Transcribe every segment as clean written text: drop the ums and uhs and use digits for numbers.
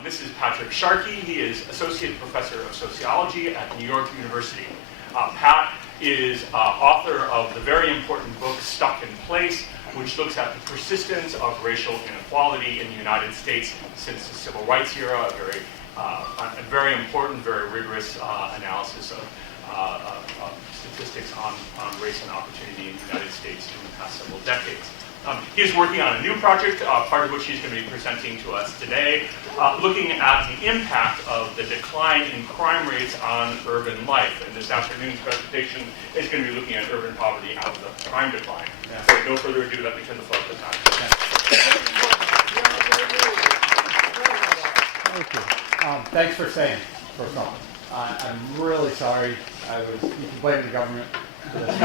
This is Patrick Sharkey. He is Associate Professor of Sociology at New York University. Pat is author of the very important book, Stuck in Place, which looks at the persistence of racial inequality in the United States since the Civil Rights era, a very important, very rigorous analysis of statistics on race and opportunity in the United States in the past several decades. He is working on a new project, part of which he's going to be presenting to us today, looking at the impact of the decline in crime rates on urban life. And this afternoon's presentation is going to be looking at urban poverty out of the crime decline. So no further ado, let me turn the floor to Pat. Thank you. Thanks for saying, first off. I'm really sorry. You can blame the government for this.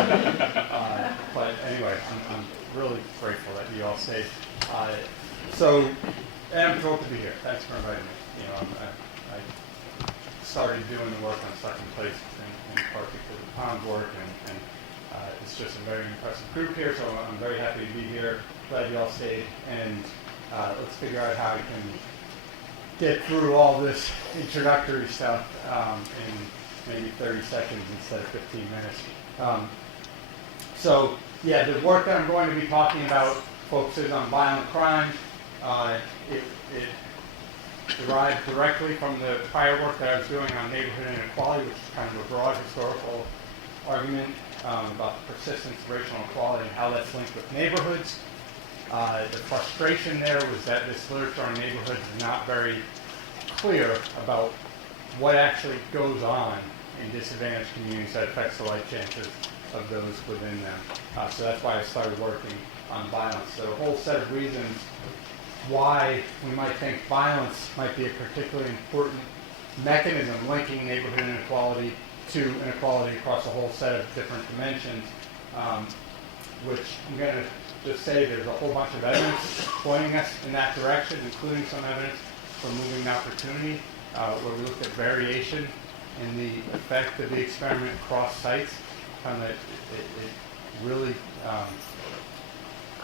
But anyway, I'm really grateful that you all stayed. And I'm thrilled to be here. Thanks for inviting me. I started doing the work on Stuck in Place in part because of Tom's work, and it's just a very impressive group here, so I'm very happy to be here. Glad you all stayed, and let's figure out how we can get through all this introductory stuff in maybe 30 seconds instead of 15 minutes. The work that I'm going to be talking about focuses on violent crime. It derived directly from the prior work that I was doing on neighborhood inequality, which is kind of a broad historical argument about the persistence of racial inequality and how that's linked with neighborhoods. The frustration there was that this literature on neighborhoods is not very clear about what actually goes on in disadvantaged communities that affects the life chances of those within them. So that's why I started working on violence. So a whole set of reasons why we might think violence might be a particularly important mechanism linking neighborhood inequality to inequality across a whole set of different dimensions, which I'm going to just say there's a whole bunch of evidence pointing us in that direction, including some evidence from moving opportunity, where we looked at variation in the effect of the experiment across sites. Found that it really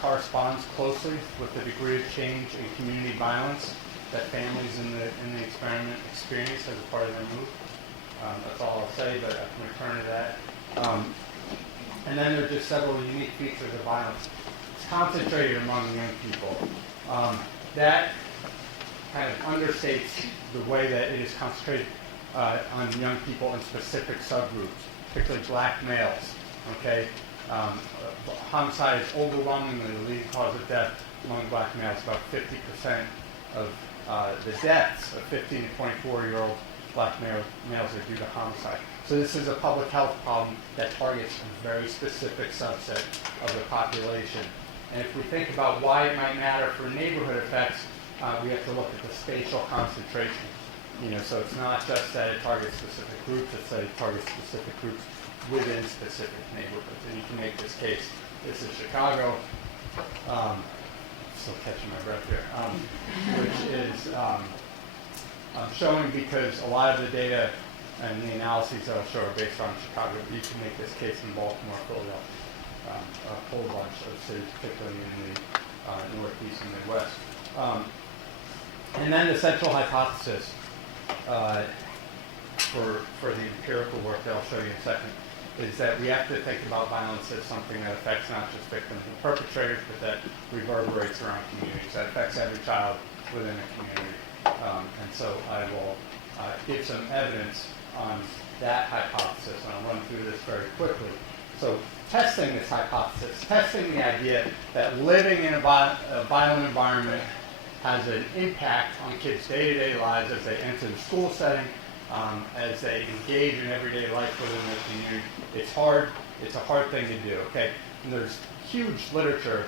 corresponds closely with the degree of change in community violence that families in the experiment experience as a part of their move. That's all I'll say, but I can return to that. And then there are just several unique features of violence. It's concentrated among young people. That kind of understates the way that it is concentrated on young people in specific subgroups, particularly black males. Okay, homicide is overwhelmingly the leading cause of death among black males. About 50% of the deaths of 15 to 24-year-old black males are due to homicide. So this is a public health problem that targets a very specific subset of the population. And if we think about why it might matter for neighborhood effects, we have to look at the spatial concentration. So it's not just that it targets specific groups, it's that it targets specific groups within specific neighborhoods. And you can make this case. This is Chicago. Still catching my breath here. Which is showing, because a lot of the data and the analyses that I'll show are based on Chicago. You can make this case in Baltimore, Philadelphia, a whole bunch of cities, particularly in the Northeast and Midwest. And then the central hypothesis for the empirical work that I'll show you in a second is that we have to think about violence as something that affects not just victims and perpetrators, but that reverberates around communities, that affects every child within a community. And so I will give some evidence on that hypothesis, and I'll run through this very quickly. So testing this hypothesis, testing the idea that living in a violent environment has an impact on kids' day-to-day lives as they enter the school setting, as they engage in everyday life within their community. It's hard. It's a hard thing to do, okay? And there's huge literature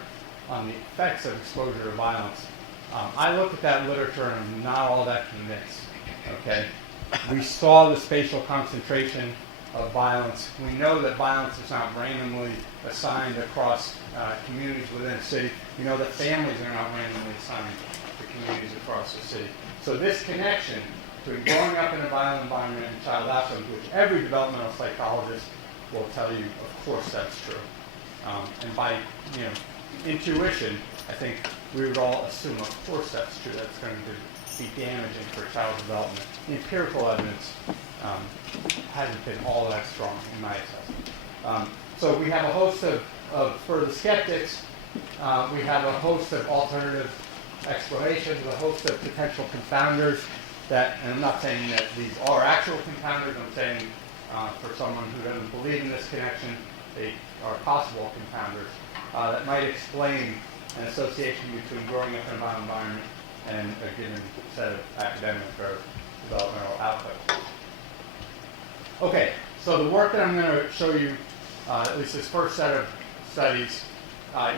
on the effects of exposure to violence. I look at that literature and I'm not all that convinced, okay? We saw the spatial concentration of violence. We know that violence is not randomly assigned across communities within a city. We know that families are not randomly assigned to communities across the city. So this connection between growing up in a violent environment and child outcomes, which every developmental psychologist will tell you, of course that's true. And by intuition, I think we would all assume, of course that's true. That's going to be damaging for child development. The empirical evidence hasn't been all that strong in my assessment. So we have a host for the skeptics, we have a host of alternative explanations, a host of potential confounders that, and I'm not saying that these are actual confounders, I'm saying for someone who doesn't believe in this connection, they are possible confounders that might explain an association between growing up in a violent environment and a given set of academic or developmental outputs. Okay, so the work that I'm going to show you, at least this first set of studies,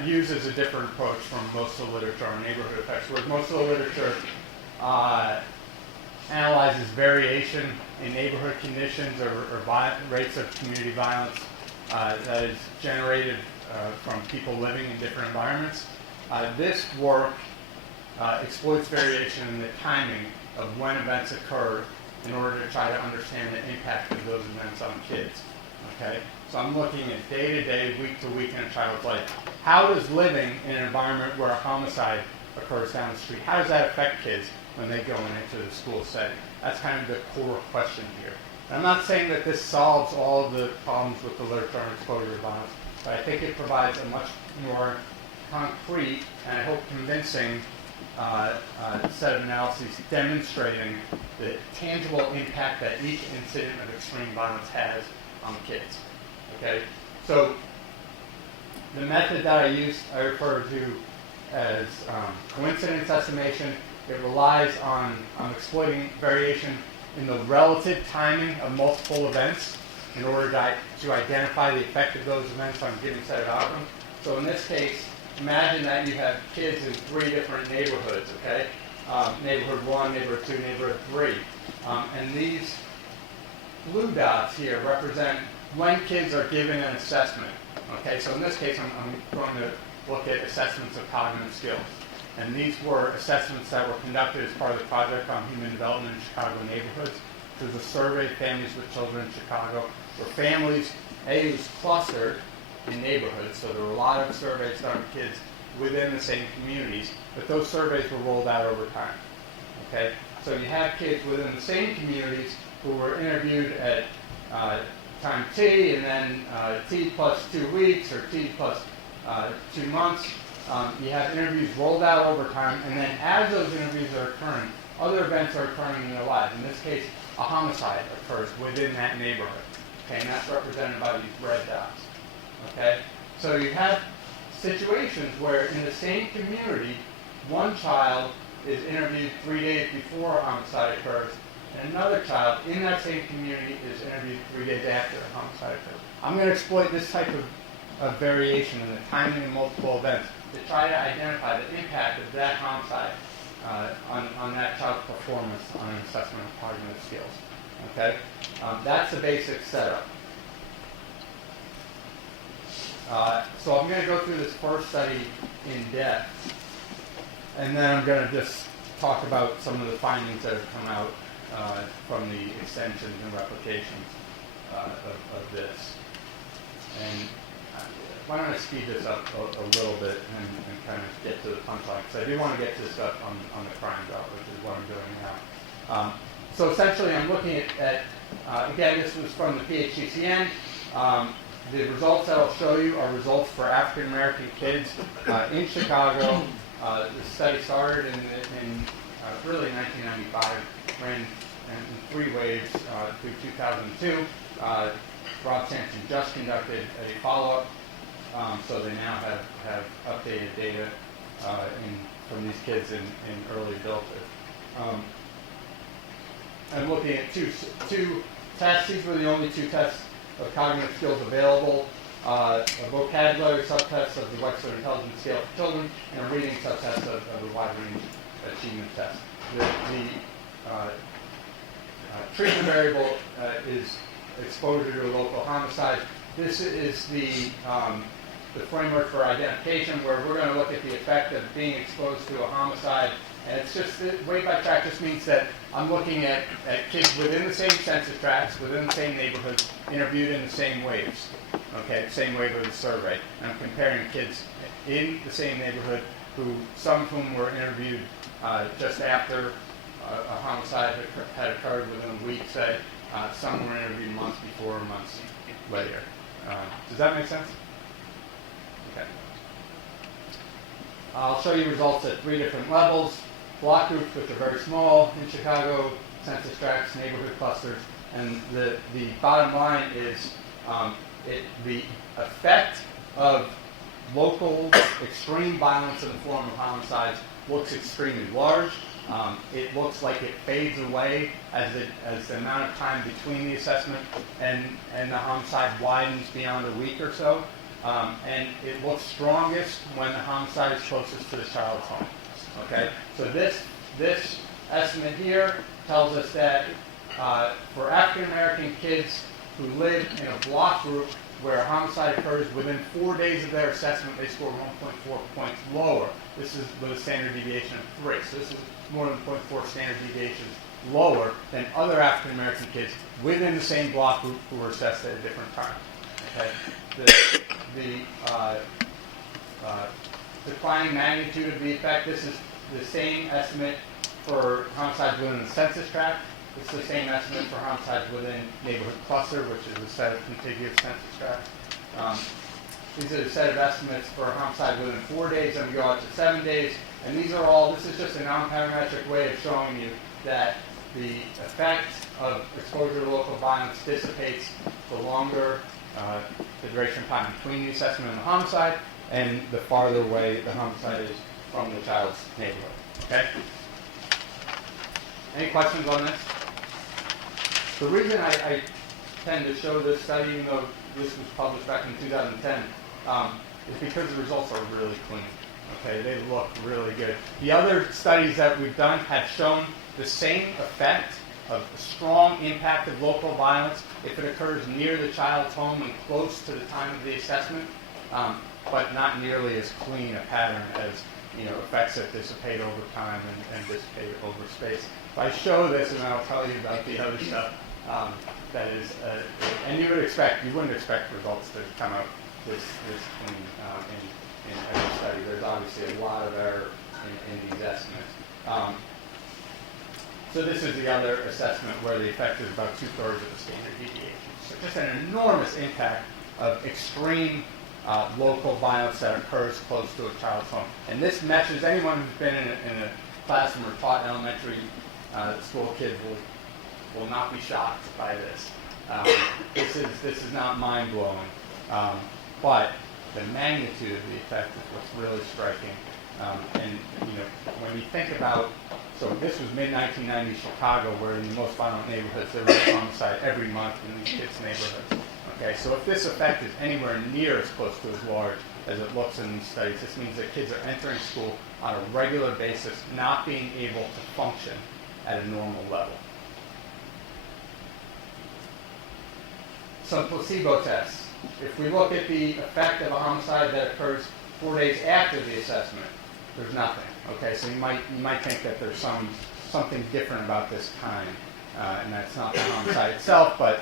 uses a different approach from most of the literature on neighborhood effects, whereas most of the literature analyzes variation in neighborhood conditions or rates of community violence that is generated from people living in different environments. This work exploits variation in the timing of when events occur in order to try to understand the impact of those events on kids. Okay? So I'm looking at day to day, week to week in a child's life. How does living in an environment where a homicide occurs down the street, how does that affect kids when they go into the school setting? That's kind of the core question here. And I'm not saying that this solves all of the problems with the literature on exposure to violence, but I think it provides a much more concrete and I hope convincing set of analyses demonstrating the tangible impact that each incident of extreme violence has on kids. Okay, so the method that I use, I refer to as coincidence estimation. It relies on exploiting variation in the relative timing of multiple events in order to identify the effect of those events on a given set of outcomes. So in this case, imagine that you have kids in 3 different neighborhoods, okay? Neighborhood 1, neighborhood 2, neighborhood 3. And these blue dots here represent when kids are given an assessment. Okay, so in this case, I'm going to look at assessments of cognitive skills. And these were assessments that were conducted as part of the Project on Human Development in Chicago Neighborhoods. There's a survey of families with children in Chicago, where families, it was clustered in neighborhoods, so there were a lot of surveys done of kids within the same communities, but those surveys were rolled out over time. Okay, so you have kids within the same communities who were interviewed at time T, and then T plus 2 weeks, or T plus 2 months. You have interviews rolled out over time, and then as those interviews are occurring, other events are occurring in their lives. In this case, a homicide occurs within that neighborhood. Okay, and that's represented by these red dots. Okay, so you have situations where in the same community, one child is interviewed 3 days before a homicide occurs, and another child in that same community is interviewed 3 days after a homicide occurs. I'm going to exploit this type of variation in the timing of multiple events to try to identify the impact of that homicide on that child's performance on an assessment of cognitive skills. Okay, that's the basic setup. So I'm going to go through this first study in depth, and then I'm going to just talk about some of the findings that have come out from the extensions and replications of this. And why don't I speed this up a little bit and kind of get to the punchline, because I do want to get to this stuff on the crime route, which is what I'm doing now. So essentially I'm looking at again, this was from the PHCCN. The results that I'll show you are results for African American kids in Chicago. The study started in really 1995, ran in 3 waves through 2002. Rob Sampson just conducted a follow-up, so they now have updated data from these kids in early adulthood. I'm looking at two tests. These were the only 2 tests of cognitive skills available, a vocabulary subtest of the Wechsler Intelligence Scale for children, and a reading subtest of the wide range achievement test. The treatment variable is exposure to a local homicide. This is the framework for identification, where we're going to look at the effect of being exposed to a homicide. And it's just, wave by tract just means that I'm looking at kids within the same census tracts, within the same neighborhoods, interviewed in the same waves, okay, same wave of the survey. And I'm comparing kids in the same neighborhood, some of whom were interviewed just after a homicide had occurred within a week, say, some were interviewed months before or months later. Does that make sense? Okay. I'll show you results at 3 different levels. Block groups, which are very small in Chicago, census tracts, neighborhood clusters, and the bottom line is the effect of local extreme violence in the form of homicides looks extremely large. It looks like it fades away as the amount of time between the assessment and the homicide widens beyond a week or so. And it looks strongest when the homicide is closest to the child's home. Okay, so this estimate here tells us that for African American kids who live in a block group where a homicide occurs within 4 days of their assessment, they score 1.4 points lower. This is with a standard deviation of 3. So this is more than 0.4 standard deviations lower than other African American kids within the same block group who were assessed at a different time. Okay, the declining magnitude of the effect. This is the same estimate for homicides within the census tract. It's the same estimate for homicides within neighborhood cluster, which is a set of contiguous census tracts. These are the set of estimates for homicide within 4 days, and we go out to 7 days. And these are all, this is just a non-parametric way of showing you that the effect of exposure to local violence dissipates the longer the duration of time between the assessment and the homicide, and the farther away the homicide is from the child's neighborhood. Okay? Any questions on this? The reason I tend to show this study, even though this was published back in 2010, is because the results are really clean. Okay, they look really good. The other studies that we've done have shown the same effect of strong impact of local violence if it occurs near the child's home and close to the time of the assessment, but not nearly as clean a pattern as effects that dissipate over time and dissipate over space. So I show this, and I'll tell you about the other stuff that is, and you wouldn't expect results to come out this clean in every study. There's obviously a lot of error in these estimates. So this is the other assessment where the effect is about 2/3 of the standard deviation. So just an enormous impact of extreme local violence that occurs close to a child's home. And this meshes, anyone who's been in a classroom or taught elementary school kids will not be shocked by this. This is not mind-blowing, but the magnitude of the effect is what's really striking. And when you think about, so this was mid-1990s Chicago, where in the most violent neighborhoods there was a homicide every month in these kids' neighborhoods. Okay, so if this effect is anywhere near as close to as large as it looks in these studies, this means that kids are entering school on a regular basis, not being able to function at a normal level. Some placebo tests. If we look at the effect of a homicide that occurs 4 days after the assessment, there's nothing. Okay, so you might think that there's something different about this time, and that's not the homicide itself, but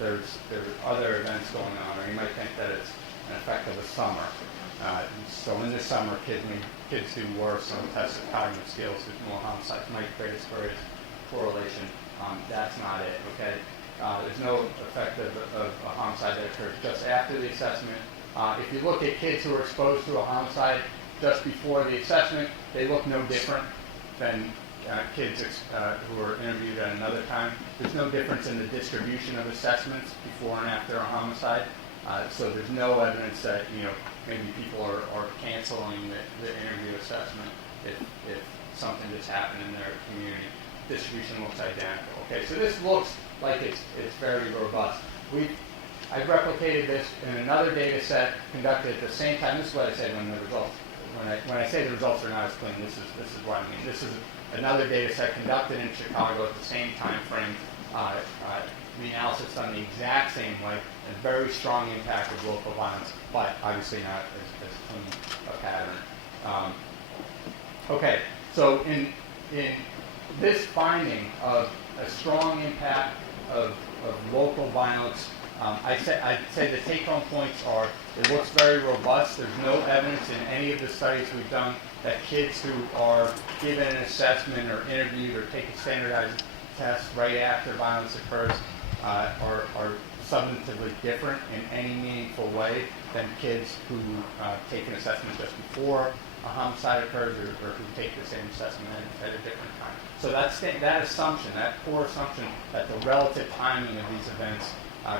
there's other events going on, or you might think that it's an effect of the summer. So in this summer, kids do worse on tests of cognitive skills, there's more homicides, might create a spurious correlation. That's not it. Okay. There's no effect of a homicide that occurs just after the assessment. If you look at kids who are exposed to a homicide just before the assessment, they look no different than kids who were interviewed at another time. There's no difference in the distribution of assessments before and after a homicide. So there's no evidence that maybe people are canceling the interview assessment if something just happened in their community. Distribution looks identical. Okay, so this looks like it's very robust. I've replicated this in another data set conducted at the same time. This is what I said when I say the results are not as clean. This is what I mean. This is another data set conducted in Chicago at the same time frame. The analysis done the exact same way, and very strong impact of local violence, but obviously not as clean a pattern. Okay, so in this finding of a strong impact of local violence, I'd say the take-home points are, it looks very robust. There's no evidence in any of the studies we've done that kids who are given an assessment or interviewed or take a standardized test right after violence occurs are substantively different in any meaningful way than kids who take an assessment just before a homicide occurs or who take the same assessment at a different time. So that assumption, that core assumption that the relative timing of these events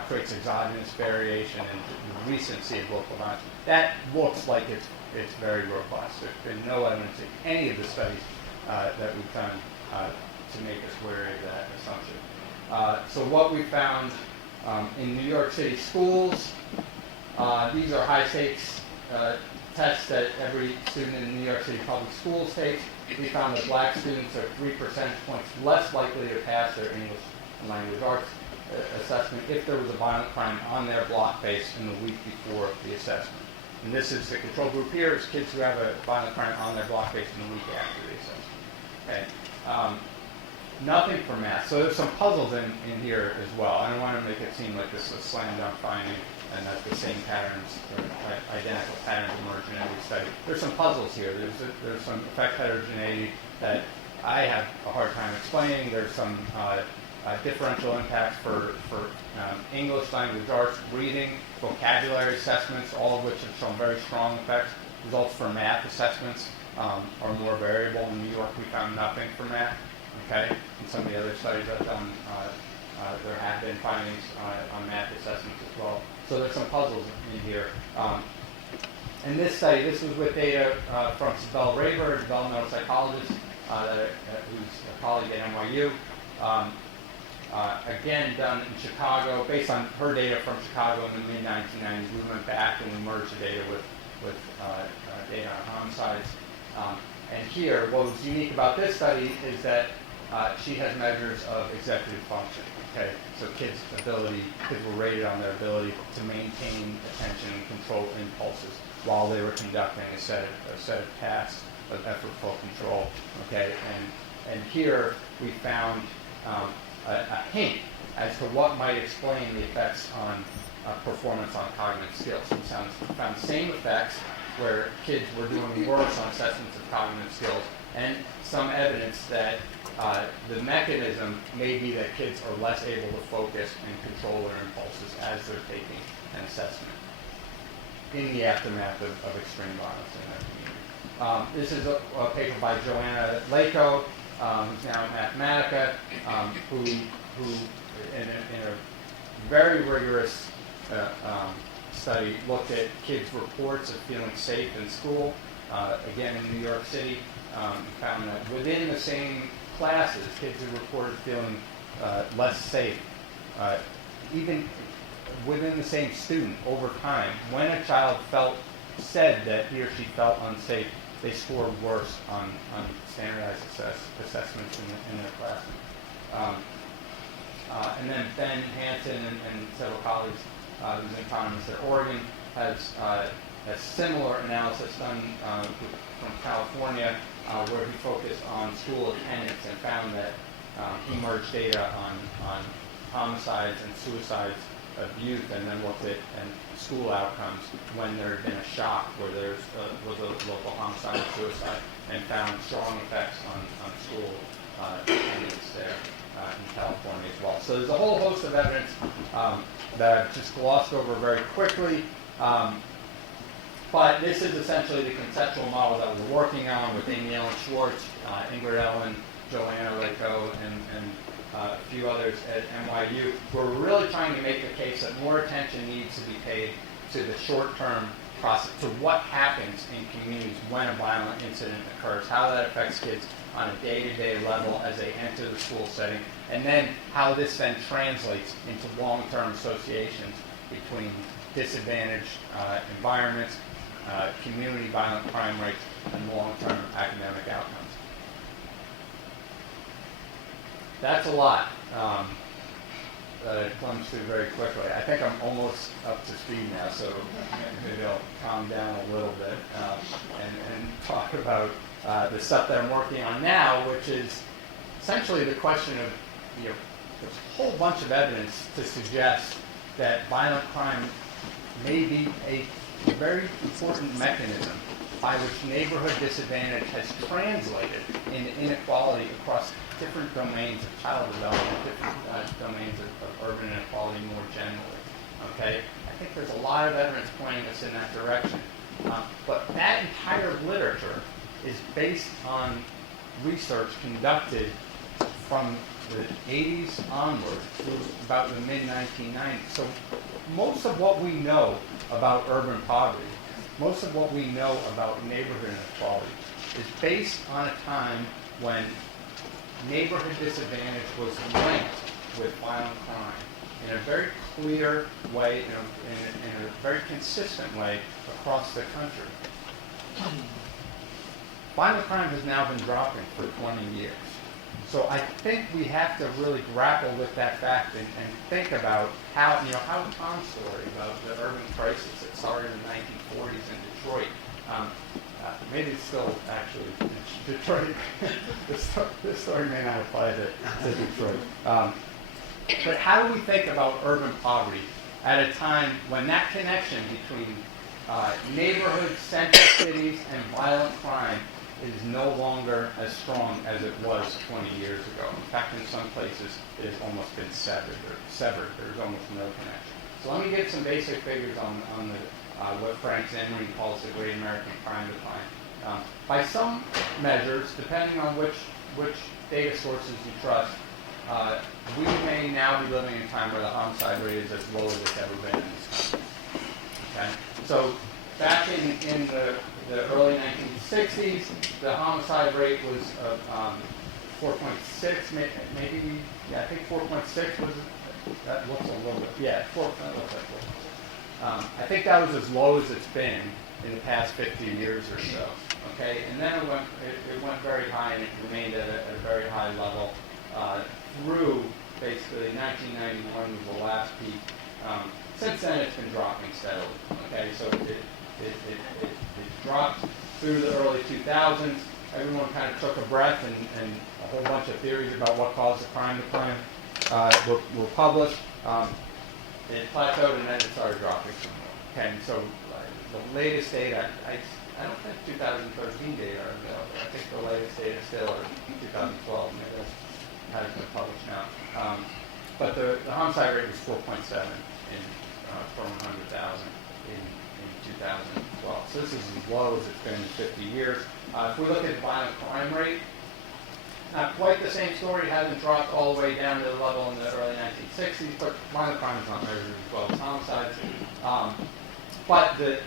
creates exogenous variation and the recency of local violence, that looks like it's very robust. There's been no evidence in any of the studies that we've done to make us wary of that assumption. So what we found in New York City schools, these are high stakes tests that every student in New York City public schools takes. We found that black students are 3 percentage points less likely to pass their English and language arts assessment if there was a violent crime on their block base in the week before the assessment. And this is the control group here, is kids who have a violent crime on their block base in the week after the assessment. Okay. Nothing for math. So there's some puzzles in here as well. I don't want to make it seem like this is a slam dunk finding and that the same patterns or identical patterns emerge in every study. There's some puzzles here. There's some effect heterogeneity that I have a hard time explaining. There's some differential impacts for English, language arts, reading, vocabulary assessments, all of which have shown very strong effects. Results for math assessments are more variable. In New York, we found nothing for math. Okay, in some of the other studies I've done, there have been findings on math assessments as well. So there's some puzzles in here. In this study, this was with data from Sibel Raver, a developmental psychologist who's a colleague at NYU. Again, done in Chicago, based on her data from Chicago in the mid-1990s. We went back and we merged the data with data on homicides. And here, what was unique about this study is that she has measures of executive function. Okay, so kids' were rated on their ability to maintain attention and control impulses while they were conducting a set of tasks of effortful control. Okay, and here we found a hint as to what might explain the effects on performance on cognitive skills. We found the same effects where kids were doing worse on assessments of cognitive skills, and some evidence that the mechanism may be that kids are less able to focus and control their impulses as they're taking an assessment in the aftermath of extreme violence in their community. This is a paper by Joanna Lako, who's now at Mathematica, who in a very rigorous study looked at kids' reports of feeling safe in school. Again, in New York City, found that within the same classes, kids who reported feeling less safe, even within the same student over time, when a child said that he or she felt unsafe, they scored worse on standardized assessments in their classroom. And then Ben Hansen and several colleagues who's an economist at Oregon has a similar analysis done from California where he focused on school attendance and found that he merged data on homicides and suicides of youth and then looked at school outcomes when there had been a shock where there was a local homicide or suicide and found strong effects on school attendance there in California as well. So there's a whole host of evidence that I've just glossed over very quickly. But this is essentially the conceptual model that we're working on with Amy Ellen Schwartz, Ingrid Ellen, Joanna Lako, and a few others at NYU. We're really trying to make the case that more attention needs to be paid to the short-term process, to what happens in communities when a violent incident occurs, how that affects kids on a day-to-day level as they enter the school setting, and then how this then translates into long-term associations between disadvantaged environments, community violent crime rates, and long-term academic outcomes. That's a lot that I plunged through very quickly. I think I'm almost up to speed now, so maybe I'll calm down a little bit and talk about the stuff that I'm working on now, which is essentially the question of, there's a whole bunch of evidence to suggest that violent crime may be a very important mechanism by which neighborhood disadvantage has translated into inequality across different domains of child development, different domains of urban inequality more generally. Okay? I think there's a lot of evidence pointing us in that direction. But that entire literature is based on research conducted from the 80s onward through about the mid-1990s. So most of what we know about urban poverty, most of what we know about neighborhood inequality is based on a time when neighborhood disadvantage was linked with violent crime in a very clear way, in a very consistent way across the country. Violent crime has now been dropping for 20 years. So I think we have to really grapple with that fact and think about how Tom's story about the urban crisis that started in the 1940s in Detroit, maybe it's still actually in Detroit. This story may not apply to Detroit. But how do we think about urban poverty at a time when that connection between neighborhood-centric cities and violent crime is no longer as strong as it was 20 years ago. In fact, in some places, it has almost been severed. There's almost no connection. So let me give some basic figures on what Frank Zimring calls the Great American Crime Decline. By some measures, depending on which data sources you trust, we may now be living in a time where the homicide rate is as low as it's ever been in this country. Okay? So back in the early 1960s, the homicide rate was 4.6, maybe, yeah, I think 4.6 was, that looks a little bit, yeah, that looks like 4. I think that was as low as it's been in the past 50 years or so, okay? And then it went very high, and it remained at a very high level through basically 1991 was the last peak. Since then, it's been dropping steadily, okay? So it dropped through the early 2000s. Everyone kind of took a breath, and a whole bunch of theories about what caused the crime decline were published. It plateaued, and then it started dropping some more. Okay, and so the latest data, I don't think 2013 data are available. I think the latest data still are 2012. Maybe that hasn't been published now. But the homicide rate was 4.7 per 100,000 in 2012. So this is as low as it's been in 50 years. If we look at the violent crime rate, not quite the same story. It hasn't dropped all the way down to the level in the early 1960s, but violent crime is not measured as well as homicides. But the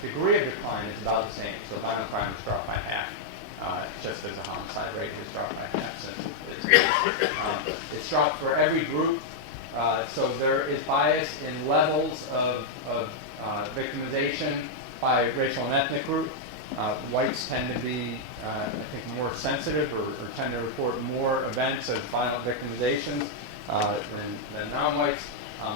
degree of decline is about the same. So violent crime has dropped by half, just as the homicide rate has dropped by half since it's dropped for every group. So there is bias in levels of victimization by racial and ethnic group. Whites tend to be, I think, more sensitive or tend to report more events of violent victimizations than non-whites.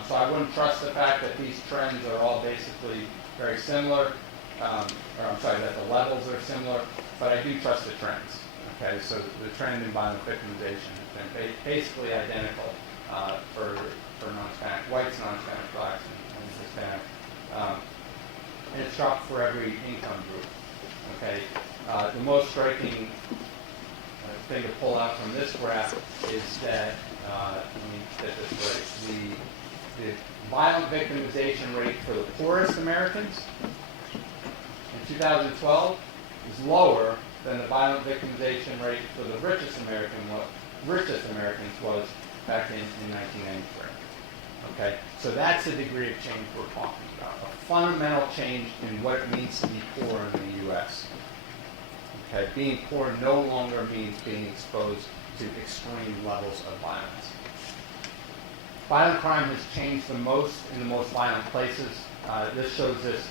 So I wouldn't trust the fact that these trends are all basically very similar, that the levels are similar, but I do trust the trends. Okay, so the trend in violent victimization has been basically identical for non-Hispanic whites, non-Hispanic blacks, and Hispanic. And it's dropped for every income group. Okay, the most striking thing to pull out from this graph is that, let me get this right, the violent victimization rate for the poorest Americans in 2012 is lower than the violent victimization rate for the richest Americans was back in 1993. Okay, so that's the degree of change we're talking about. A fundamental change in what it means to be poor in the U.S. Okay, being poor no longer means being exposed to extreme levels of violence. Violent crime has changed the most in the most violent places. This shows this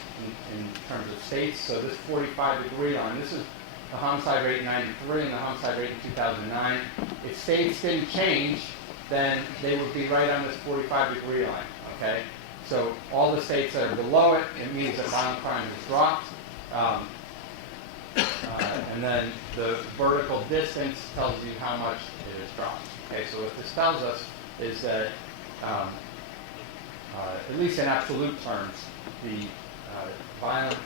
in terms of states. So this 45-degree line, this is the homicide rate in 93 and the homicide rate in 2009. If states didn't change, then they would be right on this 45-degree line, okay? So all the states that are below it, it means that violent crime has dropped. And then the vertical distance tells you how much it has dropped. Okay, so what this tells us is that, at least in absolute terms, the violent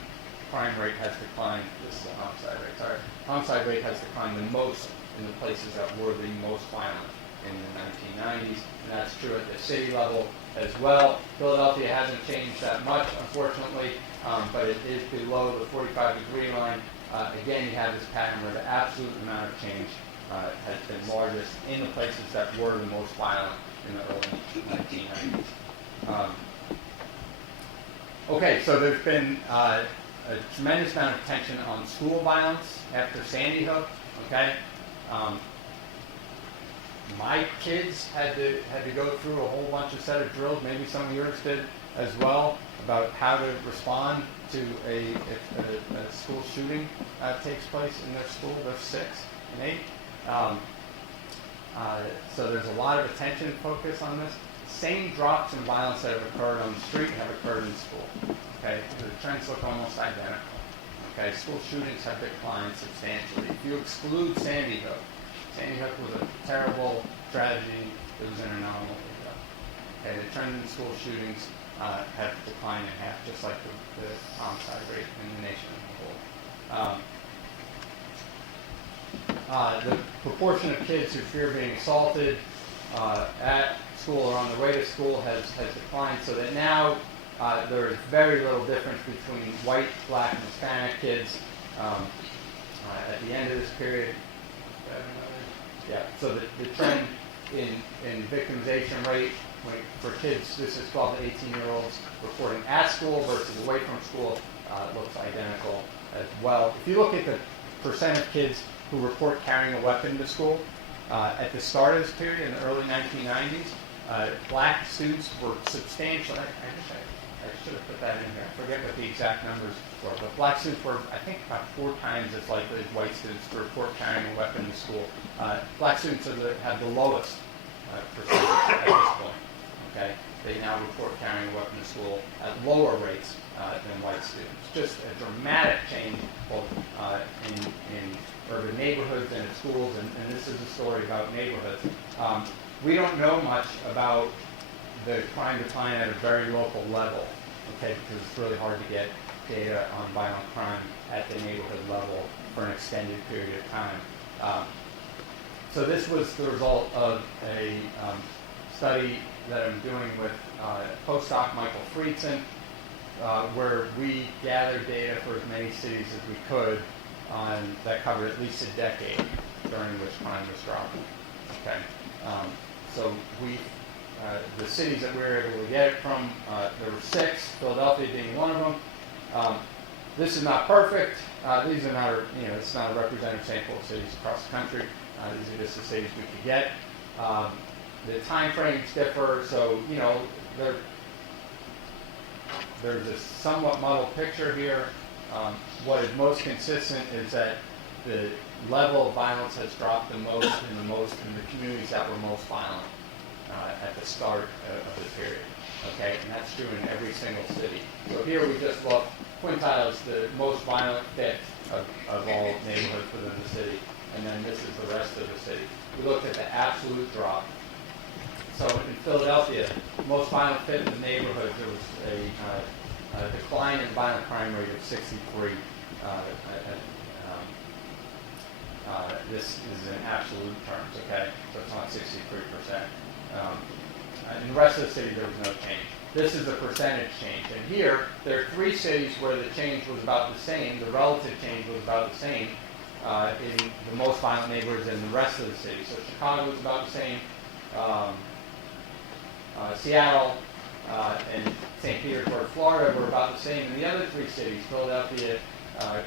crime rate has declined, this is the homicide rate, sorry. Homicide rate has declined the most in the places that were the most violent in the 1990s, and that's true at the city level as well. Philadelphia hasn't changed that much, unfortunately, but it is below the 45-degree line. Again, you have this pattern where the absolute amount of change has been largest in the places that were the most violent in the early 1990s. Okay, so there's been a tremendous amount of attention on school violence after Sandy Hook. Okay, my kids had to go through a whole bunch of set of drills. Maybe some of yours did as well, about how to respond to if a school shooting takes place in their school. They're 6 and 8. So there's a lot of attention focused on this. Same drops in violence that have occurred on the street have occurred in school. Okay, the trends look almost identical. Okay, school shootings have declined substantially. If you exclude Sandy Hook was a terrible tragedy. It was an anomaly. Okay, the trend in school shootings have declined in half, just like the homicide rate in the nation as a whole. The proportion of kids who fear being assaulted at school or on the way to school has declined, so that now there is very little difference between white, black, and Hispanic kids at the end of this period. Yeah, so the trend in victimization rate for kids, this is 12 to 18-year-olds reporting at school versus away from school, looks identical as well. If you look at the percent of kids who report carrying a weapon to school, at the start of this period in the early 1990s, black students were substantially, I should have put that in here, I forget what the exact numbers were, but black students were, I think, about 4 times as likely as white students to report carrying a weapon to school. Black students have the lowest percentage at this point. Okay, they now report carrying a weapon to school at lower rates than white students. Just a dramatic change both in urban neighborhoods and in schools, and this is a story about neighborhoods. We don't know much about the crime decline at a very local level, okay, because it's really hard to get data on violent crime at the neighborhood level for an extended period of time. So this was the result of a study that I'm doing with postdoc Michael Friedson, where we gathered data for as many cities as we could that covered at least a decade during which crime was dropping. Okay, so the cities that we were able to get it from, there were 6, Philadelphia being one of them. This is not perfect. These are not, it's not a representative sample of cities across the country. These are just the cities we could get. The time frames differ, so there's a somewhat muddled picture here. What is most consistent is that the level of violence has dropped the most in the communities that were most violent at the start of the period. Okay, and that's true in every single city. So here we just look, quintiles, the most violent fifth of all neighborhoods within the city, and then this is the rest of the city. We looked at the absolute drop. So in Philadelphia, most violent fifth of the neighborhoods, there was a decline in violent crime rate of 63. This is in absolute terms, okay? So it's not 63%. In the rest of the city, there was no change. This is the percentage change. And here, there are 3 cities where the change was about the same, the relative change was about the same in the most violent neighborhoods in the rest of the city. So Chicago was about the same, Seattle and St. Petersburg, Florida were about the same. And the other 3 cities, Philadelphia,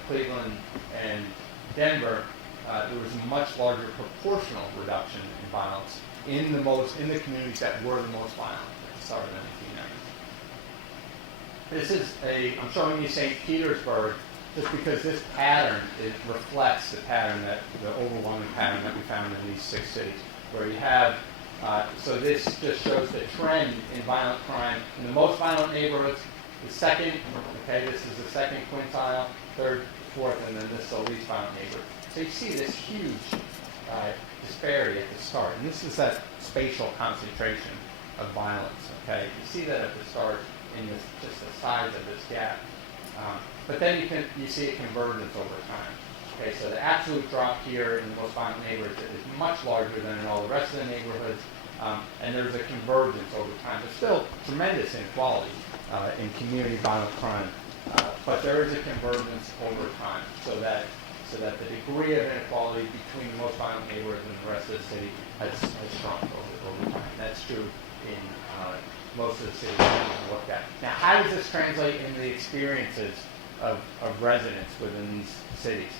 Cleveland, and Denver, there was a much larger proportional reduction in violence in the communities that were the most violent at the start of the 1990s. This is I'm showing you St. Petersburg just because this pattern, it reflects the overwhelming pattern that we found in these 6 cities, where you have, so this just shows the trend in violent crime in the most violent neighborhoods. The second, okay, this is the second quintile, third, fourth, and then this is the least violent neighborhood. So you see this huge disparity at the start, and this is that spatial concentration of violence. Okay, you see that at the start in just the size of this gap. But then you see a convergence over time. Okay, so the absolute drop here in the most violent neighborhoods is much larger than in all the rest of the neighborhoods, and there's a convergence over time. There's still tremendous inequality in community violent crime, but there is a convergence over time, so that the degree of inequality between the most violent neighborhoods and the rest of the city has shrunk over time. That's true in most of the cities that we've looked at. Now, how does this translate into the experiences of residents within these cities?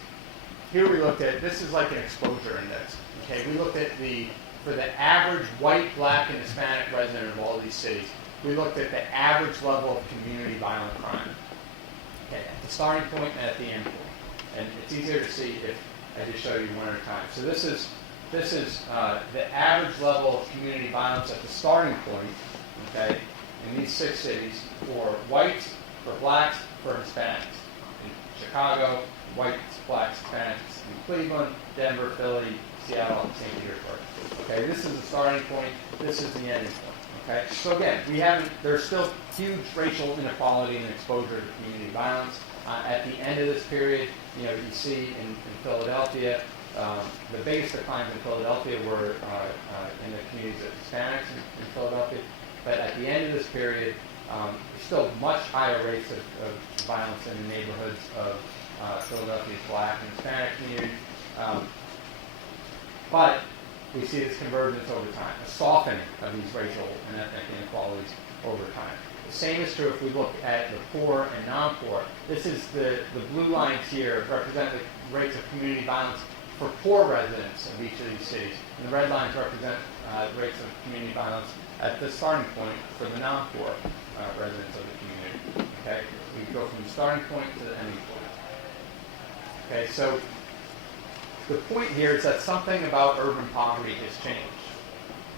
Here we looked at, this is like an exposure index. Okay, we looked at for the average white, black, and Hispanic resident of all these cities, we looked at the average level of community violent crime. Okay, at the starting point and at the end point. And it's easier to see if I just show you one at a time. So this is the average level of community violence at the starting point, okay, in these 6 cities for whites, for blacks, for Hispanics. In Chicago, whites, blacks, Hispanics. In Cleveland, Denver, Philly, Seattle, and St. Petersburg. Okay, this is the starting point. This is the ending point. Okay, so again, there's still huge racial inequality and exposure to community violence. At the end of this period, you see in Philadelphia, the biggest declines in Philadelphia were in the communities of Hispanics in Philadelphia. But at the end of this period, there's still much higher rates of violence in the neighborhoods of Philadelphia's black and Hispanic communities. But we see this convergence over time, a softening of these racial and ethnic inequalities over time. The same is true if we look at the poor and non-poor. This is the blue lines here represent the rates of community violence for poor residents of each of these cities. And the red lines represent rates of community violence at the starting point for the non-poor residents of the community. Okay, we go from the starting point to the ending point. Okay, so the point here is that something about urban poverty has changed.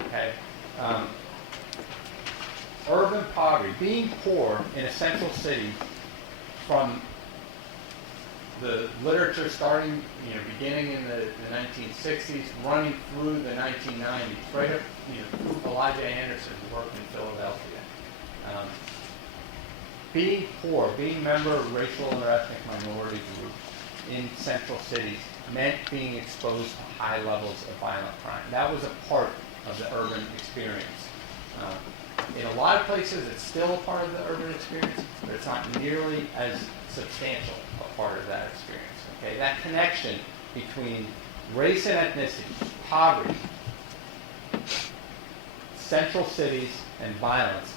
Okay, urban poverty, being poor in a central city, from the literature starting, beginning in the 1960s, running through the 1990s, right up, Elijah Anderson, who worked in Philadelphia. Being poor, being a member of a racial or ethnic minority group in central cities meant being exposed to high levels of violent crime. That was a part of the urban experience. In a lot of places, it's still a part of the urban experience, but it's not nearly as substantial a part of that experience. Okay, that connection between race and ethnicity, poverty, central cities, and violence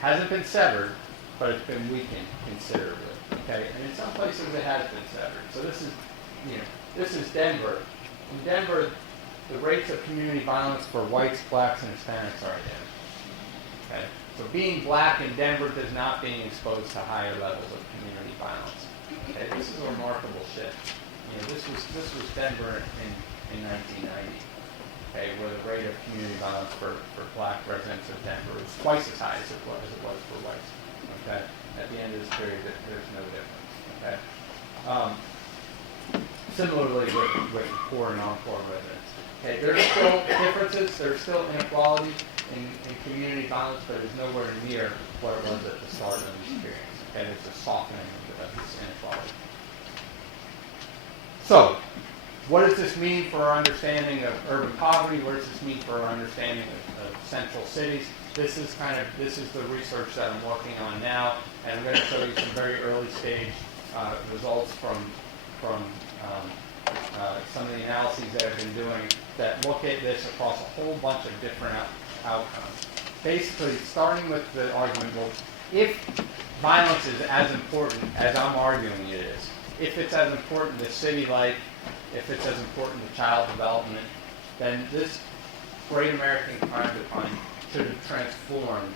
hasn't been severed, but it's been weakened considerably. Okay, and in some places it has been severed. So this is Denver. In Denver, the rates of community violence for whites, blacks, and Hispanics are identical. Okay, so being black in Denver does not mean exposed to higher levels of community violence. Okay, this is a remarkable shift. This was Denver in 1990. Okay, where the rate of community violence for black residents of Denver was twice as high as it was for whites. Okay, at the end of this period, there's no difference. Okay. Similarly with poor and non-poor residents. Okay, there's still differences, there's still inequality in community violence, but it's nowhere near what it was at the start of this experience. Okay, there's a softening of this inequality. So, what does this mean for our understanding of urban poverty? What does this mean for our understanding of central cities? This is the research that I'm working on now, and I'm going to show you some very early stage results from some of the analyses that I've been doing that look at this across a whole bunch of different outcomes. Basically, starting with the argument, well, if violence is as important as I'm arguing it is, if it's as important to city life, if it's as important to child development, then this great American crime decline should have transformed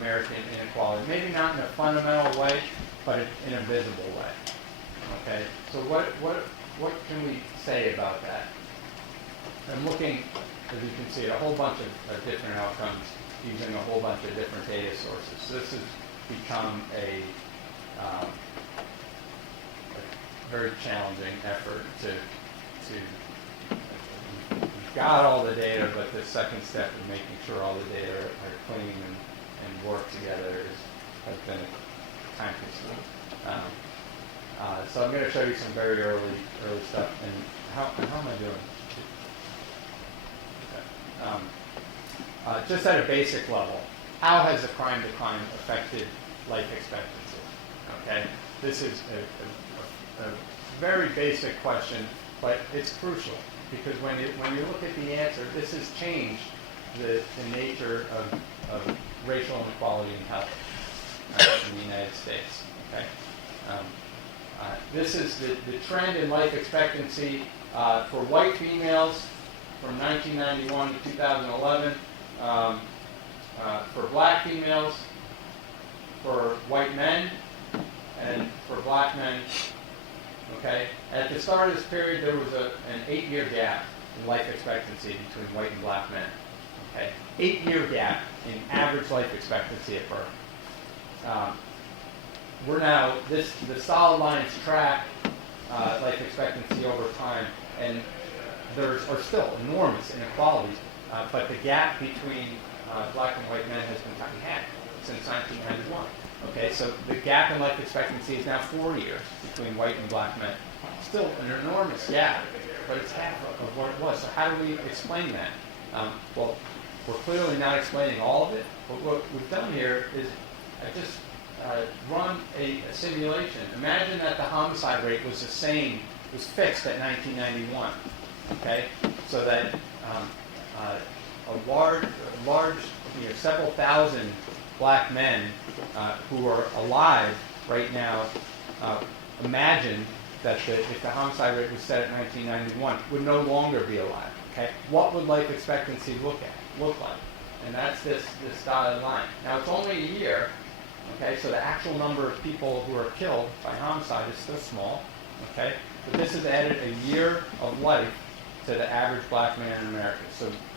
American inequality. Maybe not in a fundamental way, but in a visible way. Okay, so what can we say about that? I'm looking, as you can see, at a whole bunch of different outcomes using a whole bunch of different data sources. So this has become a very challenging effort to we've got all the data, but the second step of making sure all the data are clean and work together has been time consuming. So I'm going to show you some very early stuff. And how am I doing? Okay. Just at a basic level, how has the crime decline affected life expectancy? Okay, this is a very basic question, but it's crucial because when you look at the answer, this has changed the nature of racial inequality in health in the United States. Okay, this is the trend in life expectancy for white females from 1991 to 2011. For black females, for white men, and for black men. Okay, at the start of this period, there was an 8-year gap in life expectancy between white and black men. Okay, 8-year gap in average life expectancy at birth. We're now the solid lines track life expectancy over time, and there are still enormous inequalities, but the gap between black and white men has been cut in half since 1991. Okay, so the gap in life expectancy is now 4 years between white and black men. Still an enormous gap, but it's half of what it was. So how do we explain that? Well, we're clearly not explaining all of it, but what we've done here is I just run a simulation. Imagine that the homicide rate was fixed at 1991. Okay, so that a large, several thousand black men who are alive right now, imagine that if the homicide rate was set at 1991, would no longer be alive. Okay, what would life expectancy look like? And that's this dotted line. Now it's only a year. Okay, so the actual number of people who are killed by homicide is still small. Okay, but this has added a year of life to the average black man in America.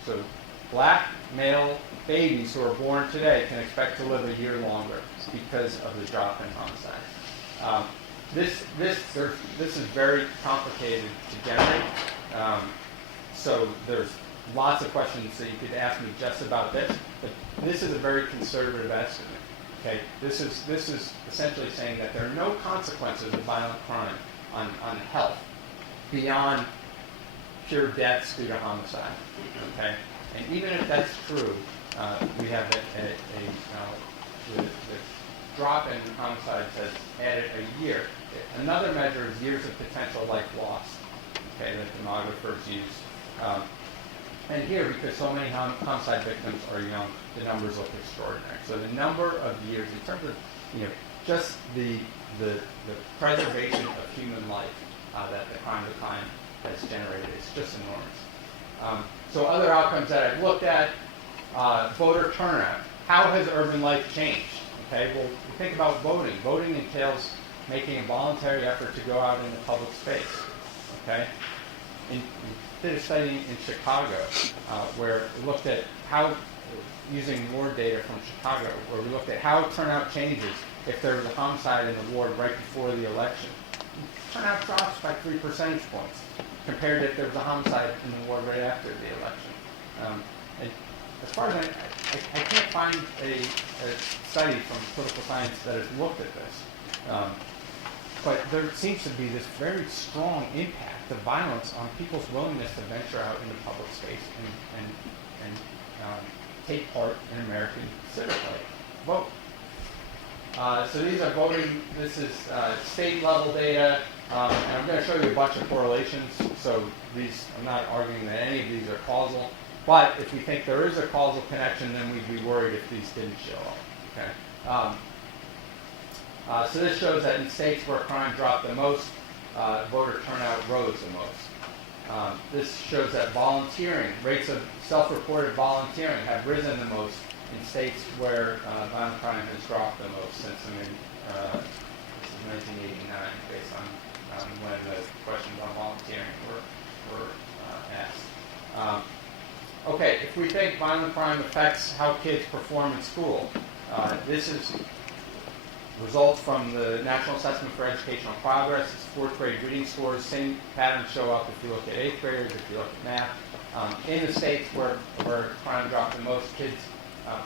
So black male babies who are born today can expect to live a year longer because of the drop in homicide. This is very complicated to generate. So there's lots of questions that you could ask me just about this, but this is a very conservative estimate. Okay, this is essentially saying that there are no consequences of violent crime on health beyond pure deaths due to homicide. Okay, and even if that's true, we have the drop in homicides has added a year. Another measure is years of potential life lost. Okay, that demographers use. And here, because so many homicide victims are young, the numbers look extraordinary. So the number of years, in terms of just the preservation of human life that the crime decline has generated, is just enormous. So other outcomes that I've looked at, voter turnout. How has urban life changed? Okay, well, we think about voting. Voting entails making a voluntary effort to go out into public space. Okay, we did a study in Chicago where we looked at how, using more data from Chicago, where we looked at how turnout changes if there was a homicide in the ward right before the election. Turnout drops by 3 percentage points compared to if there was a homicide in the ward right after the election. And as far as I can't find a study from political science that has looked at this. But there seems to be this very strong impact of violence on people's willingness to venture out into public space and take part in American civic life. Vote. So these are voting. This is state level data, and I'm going to show you a bunch of correlations. So these, I'm not arguing that any of these are causal, but if we think there is a causal connection, then we'd be worried if these didn't show up. Okay. So this shows that in states where crime dropped the most, voter turnout rose the most. This shows that volunteering, rates of self-reported volunteering have risen the most in states where violent crime has dropped the most since this is 1989, based on when the questions on volunteering were asked. Okay, if we think violent crime affects how kids perform in school, this is results from the National Assessment for Educational Progress. It's 4th grade reading scores. Same patterns show up if you look at 8th graders, if you look at math. In the states where crime dropped the most, kids'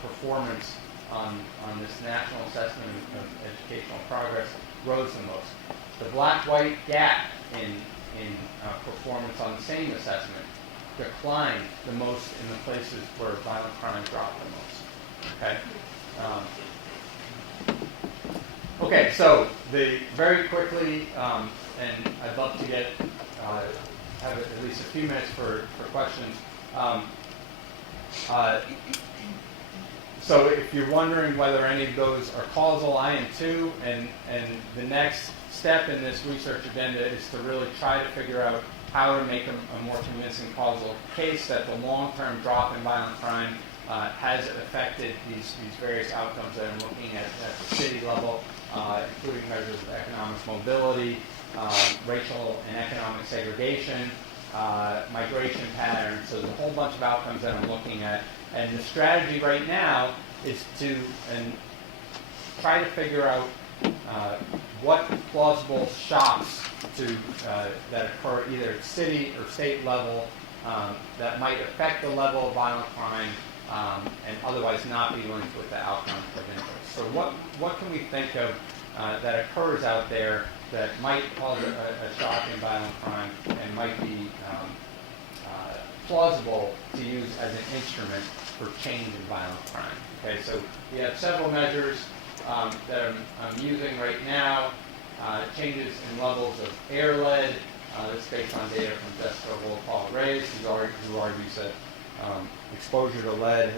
performance on this national assessment of educational progress rose the most. The black-white gap in performance on the same assessment declined the most in the places where violent crime dropped the most. Okay. Okay, so very quickly, and I'd love to have at least a few minutes for questions. So if you're wondering whether any of those are causal, I am too, and the next step in this research agenda is to really try to figure out how to make a more convincing causal case that the long-term drop in violent crime has affected these various outcomes that I'm looking at the city level, including measures of economic mobility, racial and economic segregation, migration patterns. So there's a whole bunch of outcomes that I'm looking at. And the strategy right now is to try to figure out what plausible shocks that occur either at city or state level that might affect the level of violent crime and otherwise not be linked with the outcome of interest. So what can we think of that occurs out there that might cause a shock in violent crime and might be plausible to use as an instrument for change in violent crime? Okay, so we have several measures that I'm using right now. Changes in levels of air lead. This is based on data from Jessica Paul-Reyes, who argues that exposure to lead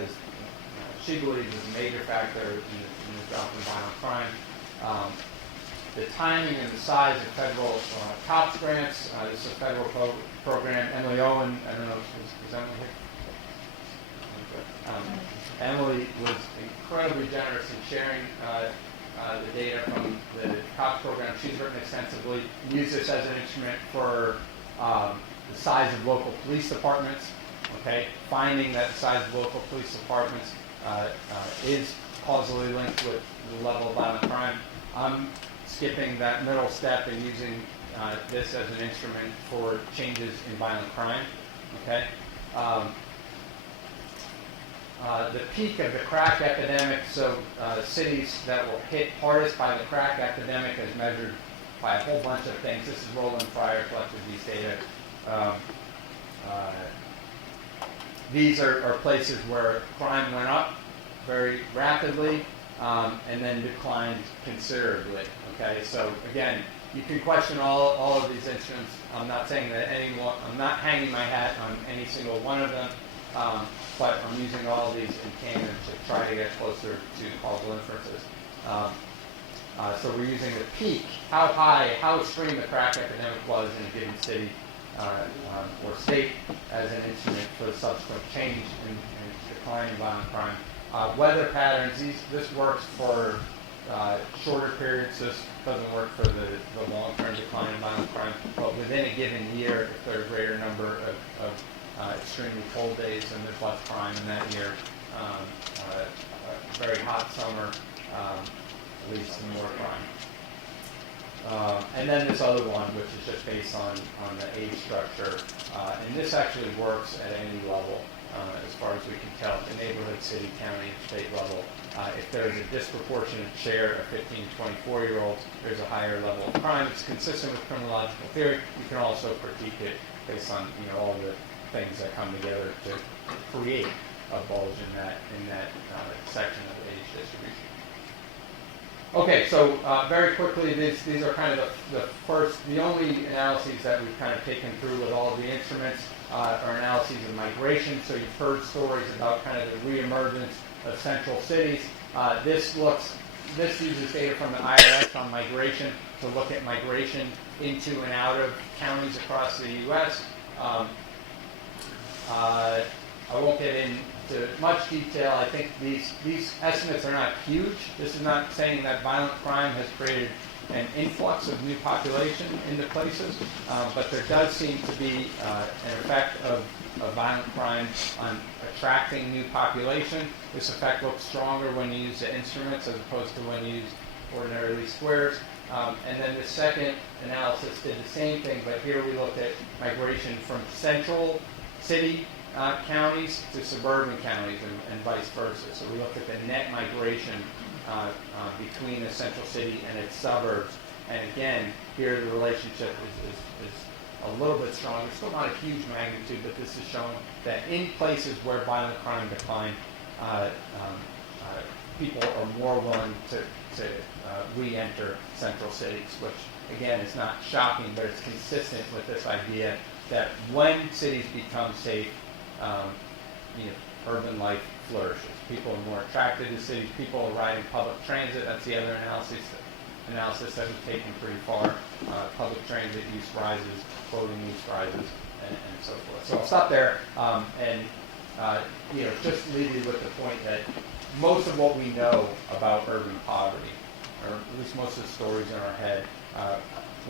she believes is a major factor in the drop in violent crime. The timing and the size of federal COPS grants. This is a federal program. Emily Owen, I don't know, is Emily here? Emily was incredibly generous in sharing the data from the COPS program. She's written extensively, used this as an instrument for the size of local police departments. Okay, finding that the size of local police departments is causally linked with the level of violent crime. I'm skipping that middle step and using this as an instrument for changes in violent crime. Okay. The peak of the crack epidemic, so cities that were hit hardest by the crack epidemic as measured by a whole bunch of things. This is Roland Fryer collected these data. These are places where crime went up very rapidly and then declined considerably. Okay, so again, you can question all of these instruments. I'm not saying that I'm not hanging my hat on any single one of them. But I'm using all of these in tandem to try to get closer to causal inferences. So we're using the peak, how extreme the crack epidemic was in a given city or state as an instrument for the subsequent change in decline in violent crime. Weather patterns, this works for shorter periods. This doesn't work for the long-term decline in violent crime. But within a given year, if there are a greater number of extremely cold days and there's less crime in that year. Very hot summer leads to more crime. And then this other one, which is just based on the age structure. And this actually works at any level, as far as we can tell, at the neighborhood, city, county, and state level. If there's a disproportionate share of 15 to 24-year-olds, there's a higher level of crime. It's consistent with criminological theory. You can also critique it based on all the things that come together to create a bulge in that section of the age distribution. Okay, so very quickly, these are kind of the only analyses that we've kind of taken through with all of the instruments are analyses of migration. So you've heard stories about kind of the reemergence of central cities. This uses data from the IRS on migration to look at migration into and out of counties across the U.S. I won't get into much detail. I think these estimates are not huge. This is not saying that violent crime has created an influx of new population into places, but there does seem to be an effect of violent crime on attracting new population. This effect looks stronger when you use the instruments as opposed to when you use ordinary least squares. And then the second analysis did the same thing, but here we looked at migration from central city counties to suburban counties and vice versa. So we looked at the net migration between the central city and its suburbs. And again, here the relationship is a little bit stronger. Still not a huge magnitude, but this is showing that in places where violent crime declined, people are more willing to re-enter central cities, which again is not shocking, but it's consistent with this idea that when cities become safe, urban life flourishes. People are more attracted to cities. People are riding public transit. That's the other analysis that we've taken pretty far. Public transit use rises, voting use rises, and so forth. So I'll stop there and just leave you with the point that most of what we know about urban poverty, or at least most of the stories in our head,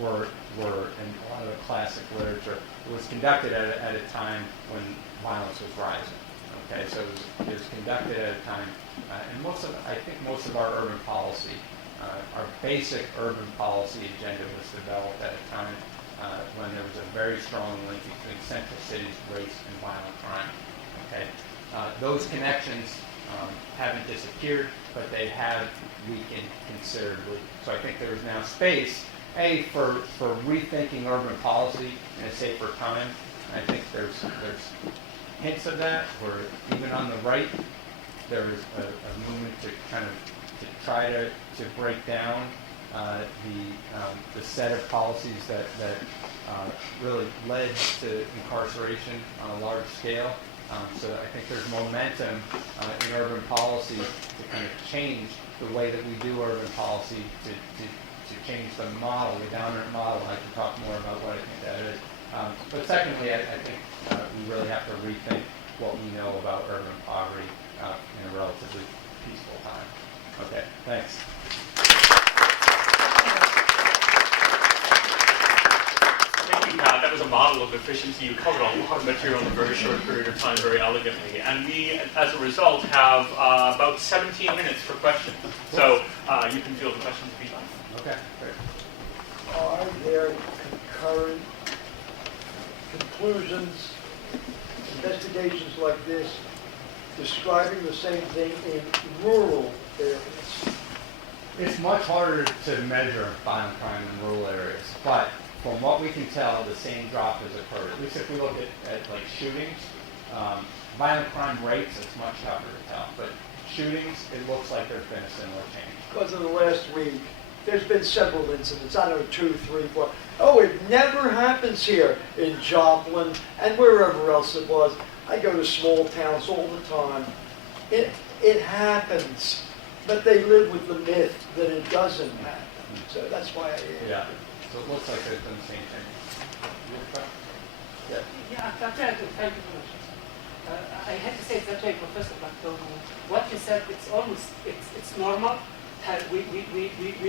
were in a lot of the classic literature. It was conducted at a time when violence was rising. Okay, so it was conducted at a time, and I think most of our urban policy, our basic urban policy agenda was developed at a time when there was a very strong link between central cities, race, and violent crime. Okay, those connections haven't disappeared, but they have weakened considerably. So I think there is now space, for rethinking urban policy in a safer time. I think there's hints of that, where even on the right, there is a movement to try to break down the set of policies that really led to incarceration on a large scale. So I think there's momentum in urban policy to kind of change the way that we do urban policy, to change the model, the dominant model. I can talk more about what I think that is. But secondly, I think we really have to rethink what we know about urban poverty in a relatively peaceful time. Okay, thanks. Thank you, Pat. That was a model of efficiency. You covered a lot of material in a very short period of time, very elegantly. And we, as a result, have about 17 minutes for questions. So you can field the questions if you'd like. Okay, great. Are there concurrent conclusions, investigations like this, describing the same thing in rural areas? It's much harder to measure violent crime in rural areas, but from what we can tell, the same drop has occurred. At least if we look at like shootings, violent crime rates, it's much tougher to tell. But shootings, it looks like there's been a similar change. Because in the last week, there's been several incidents, I don't know, 2, 3, 4. Oh, it never happens here in Joplin and wherever else it was. I go to small towns all the time. It happens, but they live with the myth that it doesn't happen. So that's why I asked. Yeah. So it looks like there's been the same change. Yeah. Yeah, thank you very much. I had to say it that way, Professor, but what you said, it's normal. We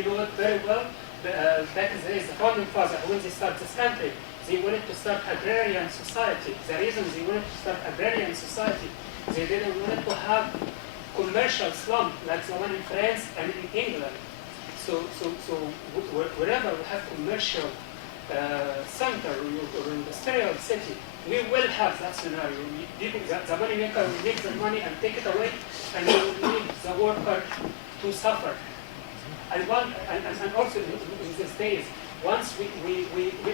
know it very well. Back in the days, the founding fathers, when they started this country, they wanted to start agrarian society. The reason they wanted to start agrarian society, they didn't want to have commercial slum like the one in France and in England. So wherever we have commercial center or industrial city, we will have that scenario. The money maker will make the money and take it away, and we will leave the worker to suffer. And also in these days, once we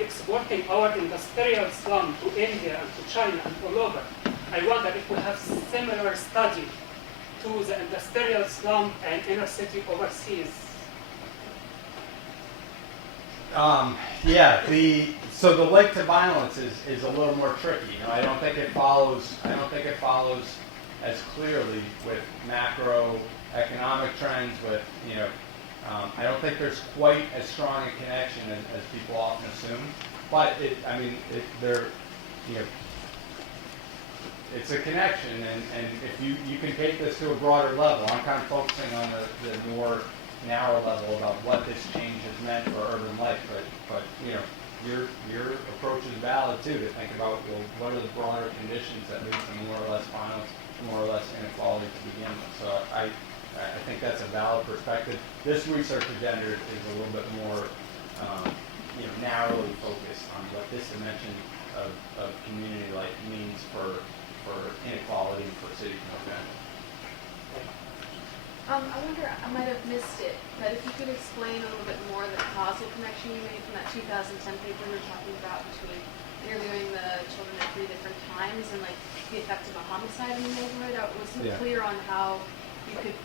exporting our industrial slum to India and to China and all over, I wonder if we have similar study to the industrial slum and inner city overseas. So the link to violence is a little more tricky. I don't think it follows as clearly with macroeconomic trends. I don't think there's quite as strong a connection as people often assume. But it's a connection, and if you can take this to a broader level, I'm kind of focusing on the more narrow level about what this change has meant for urban life, but your approach is valid too, to think about what are the broader conditions that lead to more or less violence, more or less inequality to begin with. So I think that's a valid perspective. This research agenda is a little bit more narrowly focused on what this dimension of community life means for inequality for cities and counties. I wonder, I might have missed it, but if you could explain a little bit more the causal connection you made from that 2010 paper you were talking about between interviewing the children at 3 different times and like the effect of a homicide in the neighborhood. I wasn't clear on how you could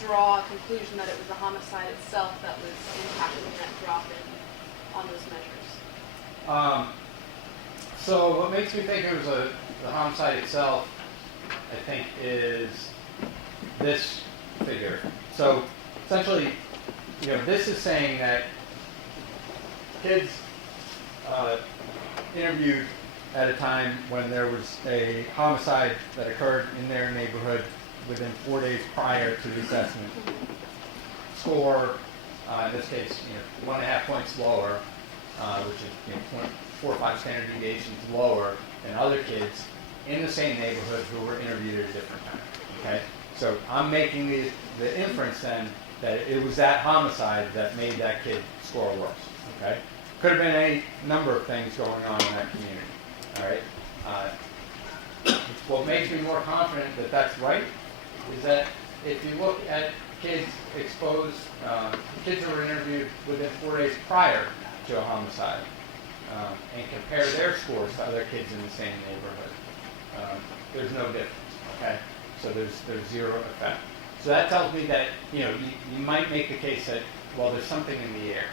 draw a conclusion that it was the homicide itself that was impacting that drop in on those measures. So what makes me think it was the homicide itself, I think, is this figure. So essentially, this is saying that kids interviewed at a time when there was a homicide that occurred in their neighborhood within 4 days prior to the assessment score, in this case, 1.5 points lower, which is 4 or 5 standard deviations lower than other kids in the same neighborhood who were interviewed at a different time. Okay, so I'm making the inference then that it was that homicide that made that kid score worse. Okay, could have been any number of things going on in that community. All right. What makes me more confident that that's right is that if you look at kids exposed, kids who were interviewed within 4 days prior to a homicide, and compare their scores to other kids in the same neighborhood, there's no difference. Okay, so there's zero effect. So that tells me that you might make the case that there's something in the air.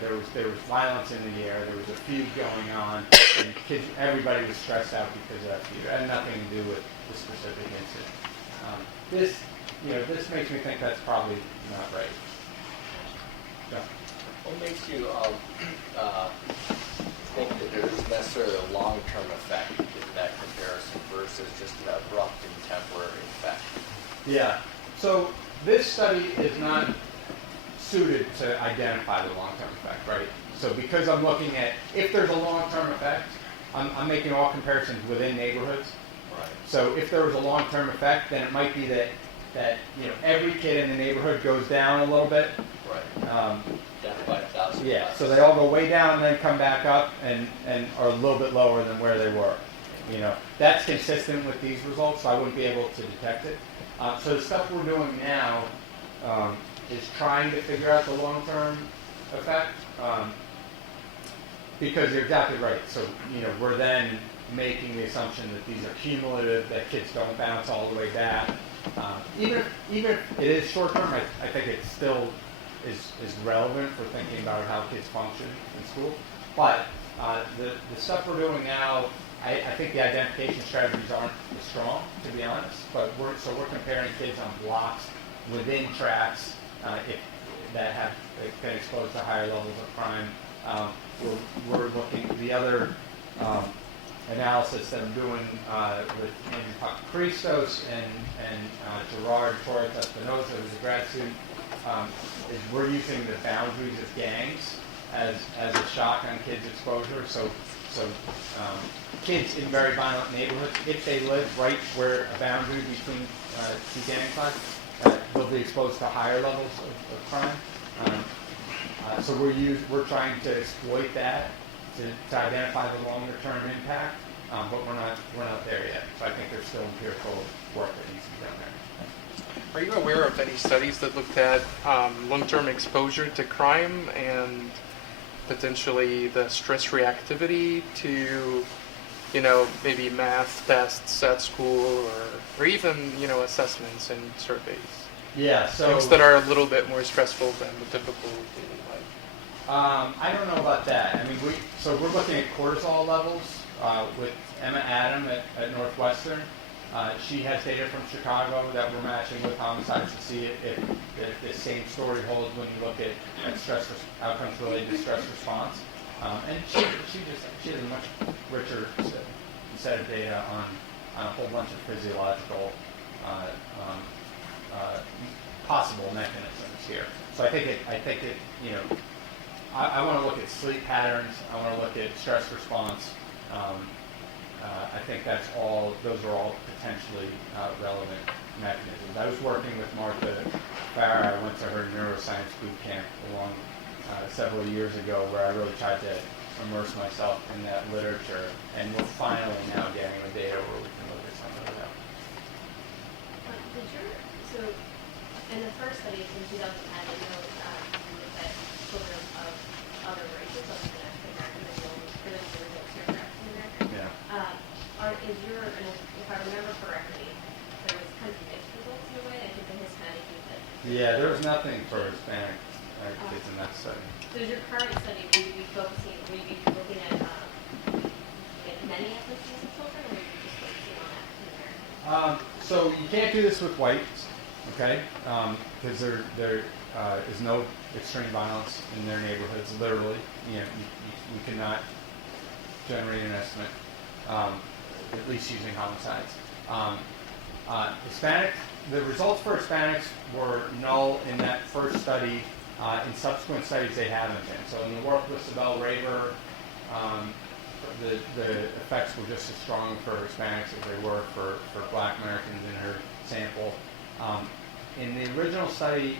There was violence in the air. There was a feud going on, and everybody was stressed out because of that feud. It had nothing to do with the specific incident. This makes me think that's probably not right. So. What makes you think that there's necessarily a long-term effect in that comparison versus just an abrupt and temporary effect? Yeah. So this study is not suited to identify the long-term effect, right? So because I'm looking at if there's a long-term effect, I'm making all comparisons within neighborhoods. Right. So if there was a long-term effect, then it might be that every kid in the neighborhood goes down a little bit. Right. Down by 1,000. Yeah. So they all go way down and then come back up and are a little bit lower than where they were. That's consistent with these results, so I wouldn't be able to detect it. So the stuff we're doing now is trying to figure out the long-term effect, because you're exactly right. So we're then making the assumption that these are cumulative, that kids don't bounce all the way back. Even if it is short-term, I think it still is relevant for thinking about how kids function in school. But the stuff we're doing now, I think the identification strategies aren't as strong, to be honest. But we're comparing kids on blocks within tracts that have been exposed to higher levels of crime. We're looking at the other analysis that I'm doing with Andrew Christos and Gerard Torres Espinosa, who's a grad student, is we're using the boundaries of gangs as a shock on kids' exposure. So kids in very violent neighborhoods, if they live right where a boundary between two gang clans, will be exposed to higher levels of crime. So we're trying to exploit that to identify the longer-term impact, but we're not there yet. So I think there's still empirical work that needs to be done there. Are you aware of any studies that looked at long-term exposure to crime and potentially the stress reactivity to, maybe math tests at school or even, assessments and surveys? Yeah, so things that are a little bit more stressful than the typical daily life. I don't know about that. I mean, we're looking at cortisol levels with Emma Adam at Northwestern. She has data from Chicago that we're matching with homicides to see if the same story holds when you look at stress outcomes related to stress response. And she has a much richer set of data on a whole bunch of physiological possible mechanisms here. So I think it I want to look at sleep patterns. I want to look at stress response. I think those are all potentially relevant mechanisms. I was working with Martha Farah. I went to her neuroscience boot camp several years ago where I really tried to immerse myself in that literature, and we're finally now getting the data where we can look and if I remember correctly, there was kind of mixed results in a way. I think the Hispanic youth had. Yeah, there was nothing for Hispanic kids in that study. So is your current study, will you be focusing, will you be looking at many ethnicities of children, or will you be just focusing on African American? So you can't do this with whites, okay? Because there is no extreme violence in their neighborhoods, literally. You know, we cannot generate an estimate, at least using homicides. Hispanic, the results for Hispanics were null in that first study. In subsequent studies, they haven't been. So in the work with Sibel Raver, the effects were just as strong for Hispanics as they were for Black Americans in her sample. In the original study,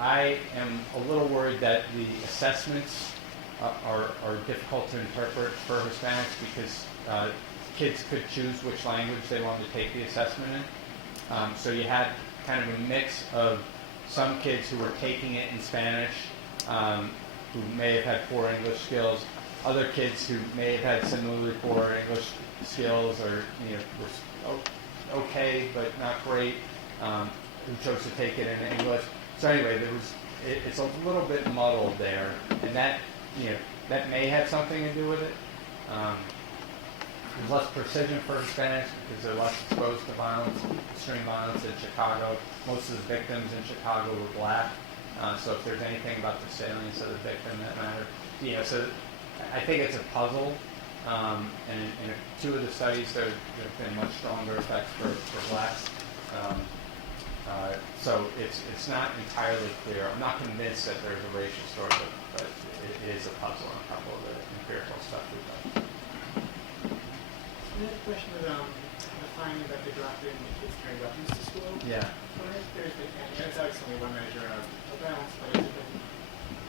I am a little worried that the assessments are difficult to interpret for Hispanics because kids could choose which language they wanted to take the assessment in. So you had kind of a mix of some kids who were taking it in Spanish, who may have had poor English skills, other kids who may have had similarly poor English skills or were okay but not great, who chose to take it in English. So anyway, it's a little bit muddled there, and that may have something to do with it. There's less precision for Hispanics because they're less exposed to violence, extreme violence in Chicago. Most of the victims in Chicago were Black, so if there's anything about the salience of the victim that matters, so I think it's a puzzle. And in two of the studies, there have been much stronger effects for Blacks. So it's not entirely clear. I'm not convinced that there's a racial story, but it is a puzzle on a couple of the empirical stuff we've done. I had a question about the finding that the drop-in kids carrying weapons to school. Yeah. I wonder if there's been, and it's obviously only one measure of violence, but has there been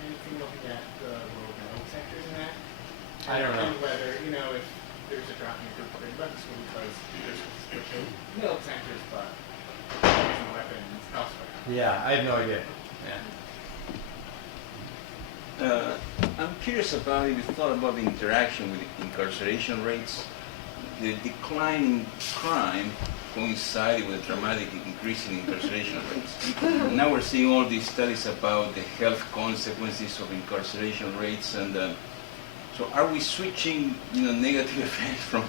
anything looking at the role of middle sectors in that? I don't know. And whether, if there's a drop in group carrying weapons to school because there's middle sectors, but using weapons elsewhere. Yeah, I have no idea. Yeah. I'm curious about if you thought about the interaction with incarceration rates. The decline in crime coincided with a dramatic increase in incarceration rates. Now we're seeing all these studies about the health consequences of incarceration rates, and so are we switching, negative effects from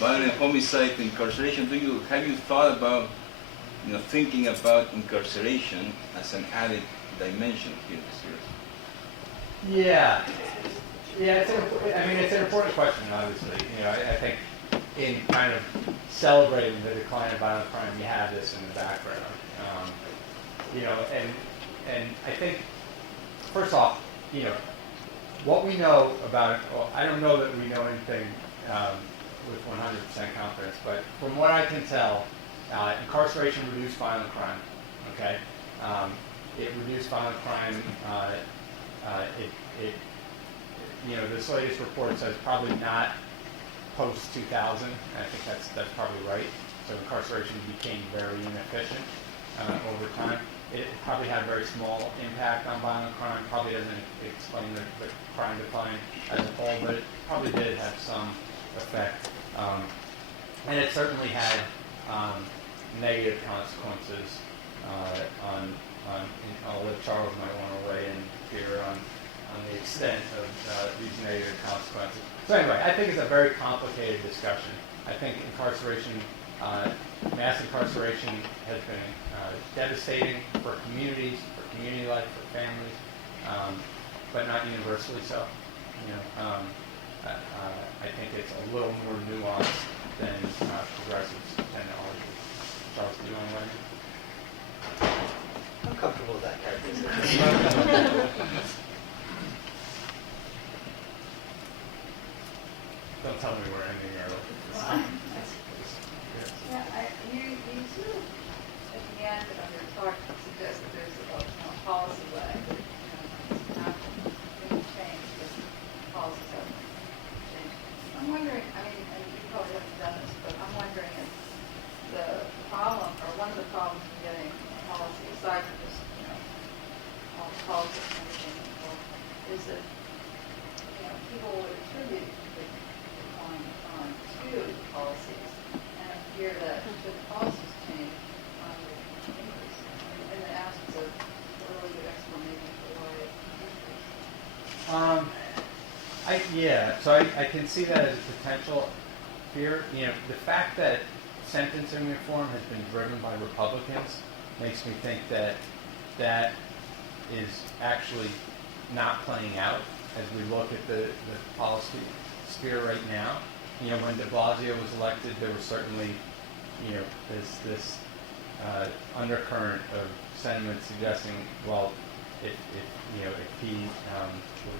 violent homicide to incarceration? Have you thought about, thinking about incarceration as an added dimension here in the series? Yeah. It's an important question, obviously. I think in kind of celebrating the decline of violent crime, you have this in the background. And I think, first off, what we know about, I don't know that we know anything with 100% confidence, but from what I can tell, incarceration reduced violent crime, okay? It reduced violent crime, this latest report says probably not post-2000. I think that's probably right. So incarceration became very inefficient over time. It probably had a very small impact on violent crime. Probably doesn't explain the crime decline as a whole, but it probably did have some effect. And it certainly had negative consequences I'll let Charles might want to weigh in here on the extent of these negative consequences. So anyway, I think it's a very complicated discussion. I think incarceration, mass incarceration has been devastating for communities, for community life, for families, but not universally so. I think it's a little more nuanced than progressive technology. Charles, do you want to weigh in? I'm comfortable with that characterization. Don't tell me we're ending our You sort of, at the end of your talk, suggest that there's a policy lag, that it's not going to change, but policies have changed. I'm wondering, and you probably haven't done this, but I'm wondering if the problem, or one of the problems in getting policy, aside from just, all the politics and everything, is that, people would attribute the decline in crime to the policies, Yeah, so I can see that as a potential fear. You know, the fact that sentencing reform has been driven by Republicans makes me think that that is actually not playing out as we look at the policy sphere right now. You know, when de Blasio was elected, there was certainly, you know, this undercurrent of sentiment suggesting, well, if he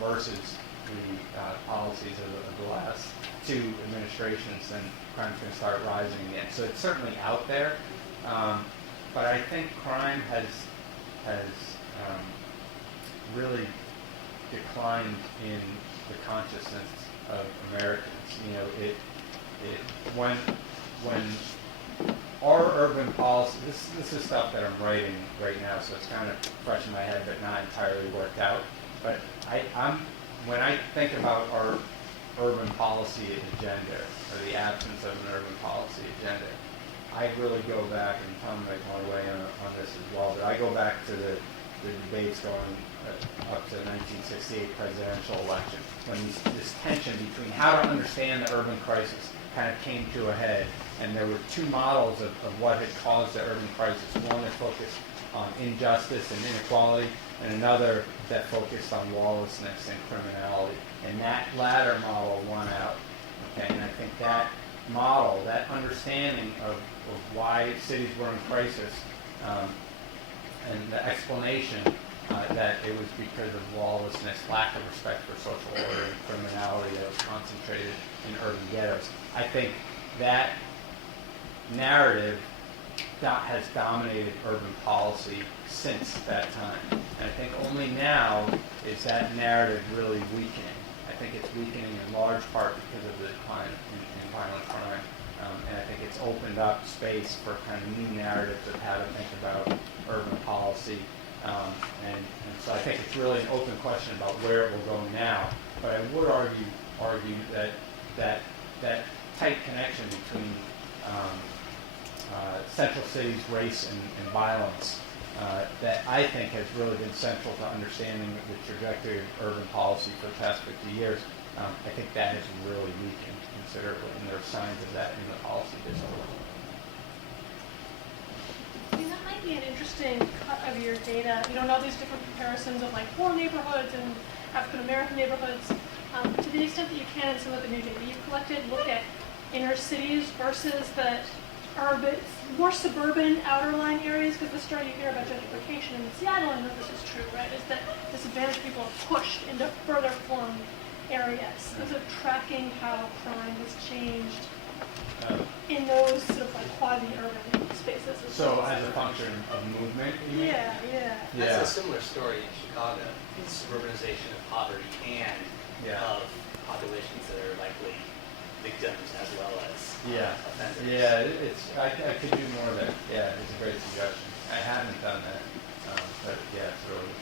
reverses the policies of the last two administrations, then crime's going to start rising again. So it's certainly out there, but I think crime has really declined in the consciousness of Americans. You know, when our urban policy, this is stuff that I'm writing right now, so it's kind of fresh in my head, but not entirely worked out. But when I think about our urban policy agenda, or the absence of an urban policy agenda, I really go back, and Tom might want to weigh in on this as well, but I go back to the debates going up to the 1968 presidential election, when this tension between how to understand the urban crisis kind of came to a head, and there were two models of what had caused the urban crisis. One that focused on injustice and inequality, and another that focused on lawlessness and criminality. And that latter model won out. Okay, and I think that model, that understanding of why cities were in crisis, and the explanation that it was because of lawlessness, lack of respect for social order, and criminality that was concentrated in urban ghettos. I think that narrative has dominated urban policy since that time. And I think only now is that narrative really weakening. I think it's weakening in large part because of the decline in violent crime. And I think it's opened up space for kind of new narratives of how to think about urban policy. And so I think it's really an open question about where it will go now. But I would argue that tight connection between central cities, race, and violence that I think has really been central to understanding the trajectory of urban policy for the past 50 years. I think that has really weakened considerably, and there are signs of that in the policy discourse. I mean, that might be an interesting cut of your data. You know, all these different comparisons of like poor neighborhoods and African American neighborhoods. To the extent that you can, in some of the new data you collected, look at inner cities versus the urban, more suburban outer line areas, because the story you hear about gentrification in Seattle, and this is true, right, is that disadvantaged people are pushed into further flung areas. So tracking how crime has changed in those sort of like quasi-urban spaces. So as a function of movement? Yeah. That's a similar story in Chicago. It's suburbanization of poverty and of populations that are likely victims as well as offenders. Yeah, I could do more of that. Yeah, it's a great suggestion. I haven't done that, but yeah, it's really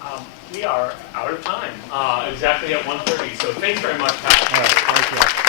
fun. We are out of time, exactly at 1:30. So thanks very much, Pat. All right, thank you.